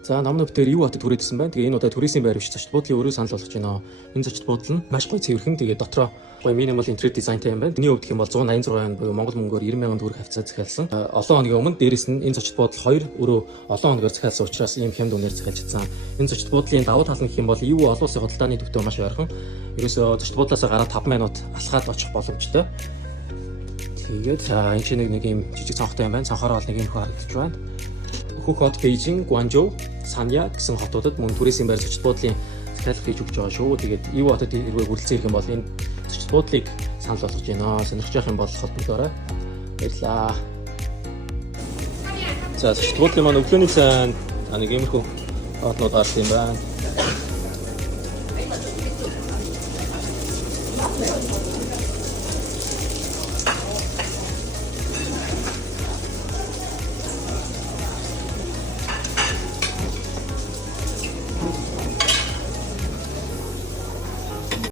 За намны бүтээр юу хотод түрээдсэн байна. Тэгээ энэ удаа түрээсийн байр биш зочд буудлын өөрөө санал болгож байна. Энэ зочд буудал нь маш гоё цэвэрхэн. Тэгээ дотроо гоё minimal interior designтэй юм байна. Миний хувьд гэх юм бол 186 буюу монгол мөнгөөр 90,000 төгрөг хавцаа захиалсан. Олон хоногийн өмнө дээрэс нь энэ зочд буудал 2 өөрөө олон хоногоор захиалсан учраас ийм хямд үнээр захиалж чадсан. Энэ зочд буудлын давуу тал нь гэх юм бол EU олон улсын худалдааны төвтэй маш ойрхон. Ерөөсөө зочд буудлаас гараад 5 минут алхаад очих боломжтой. Тэгээд энэ чинь нэг ийм жижиг цонхтой юм байна. Цонхороо бол нэг юм харагдаж байна. Хот Бээжин, Гуанчжоу, Санья гэсэн хотуудад мөн түрээсийн байр зочд буудлын захиалга хийж өгч байгаа шүү. Тэгээд Ив хотод хэрвээ хүрэлцэн ирэх юм бол энэ зочд буудлыг санал болгож байна. Сонирхож явах юм бол холбогдоорой. Баярлалаа. За зочд буудлын маань өглөөний цайнд нэг иймэрхүү хотнууд гарсан юм байна.